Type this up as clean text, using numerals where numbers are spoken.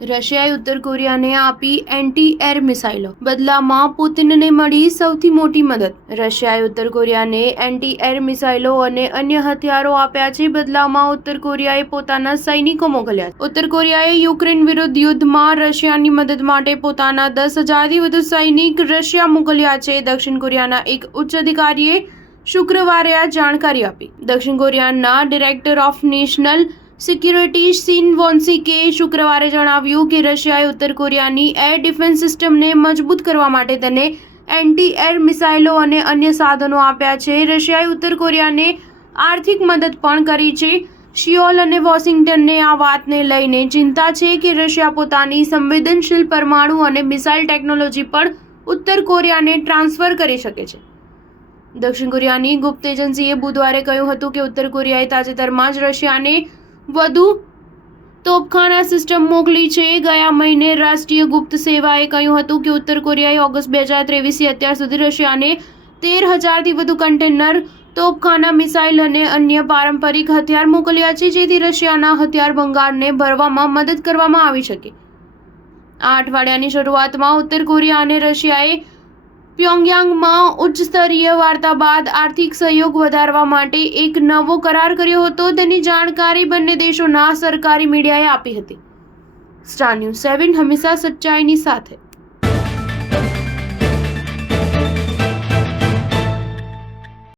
રશિયાએ ઉત્તર કોરિયાને આપી એન્ટી એર મિસાઇલો, બદલામાં પુતિનને મળી સૌથી મોટી મદદ. રશિયાએ ઉત્તર કોરિયાને એન્ટી એર મિસાઇલો અને અન્ય હથિયારો આપ્યા છે. બદલામાં ઉત્તર કોરિયાએ પોતાના સૈનિકો મોકલ્યા છે. ઉત્તર કોરિયાએ યુક્રેન વિરુદ્ધ યુદ્ધમાં રશિયાની મદદ માટે પોતાના 10,000થી વધુ સૈનિક રશિયા મોકલ્યા છે. દક્ષિણ કોરિયાના એક ઉચ્ચ અધિકારીએ શુક્રવારે આ જાણકારી આપી. દક્ષિણ કોરિયાના ડિરેક્ટર ઓફ નેશનલ સિક્યુરિટી શિન વોન્સિકે શુક્રવારે જણાવ્યું કે રશિયાએ ઉત્તર કોરિયાની એર ડિફેન્સ સિસ્ટમને મજબૂત કરવા માટે તેને એન્ટી એર મિસાઇલો અને અન્ય સાધનો આપ્યા છે. રશિયાએ ઉત્તર કોરિયાને આર્થિક મદદ પણ કરી છે. સિયોલ અને વોશિંગ્ટનને આ વાતને લઈને ચિંતા છે કે રશિયા પોતાની સંવેદનશીલ પરમાણુ અને મિસાઇલ ટેકનોલોજી પણ ઉત્તર કોરિયાને ટ્રાન્સફર કરી શકે છે. દક્ષિણ કોરિયાની ગુપ્ત એજન્સીએ બુધવારે કહ્યું હતું કે ઉત્તર કોરિયાએ તાજેતરમાં જ રશિયાને વધુ તોપખાના સિસ્ટમ મોકલી છે. ગયા મહિને રાષ્ટ્રીય ગુપ્ત સેવાએ કહ્યું હતું કે ઉત્તર કોરિયાએ ઓગસ્ટ 2023થી અત્યાર સુધી રશિયાને 13,000થી વધુ કન્ટેનર તોપખાના, મિસાઇલ અને અન્ય પારંપરિક હથિયાર મોકલ્યા છે, જેથી રશિયાના હથિયાર ભંગારને ભરવામાં મદદ કરવામાં આવી શકે. આ અઠવાડિયાની શરૂઆતમાં ઉત્તર કોરિયા અને રશિયાએ પ્યોંગયાંગમાં ઉચ્ચ સ્તરીય વાર્તા બાદ આર્થિક સહયોગ વધારવા માટે એક નવો કરાર કર્યો હતો. તેની જાણકારી બંને દેશોના સરકારી મીડિયાએ આપી હતી. સ્ટાર ન્યૂઝ 7 હંમેશા સચ્ચાઈની સાથે.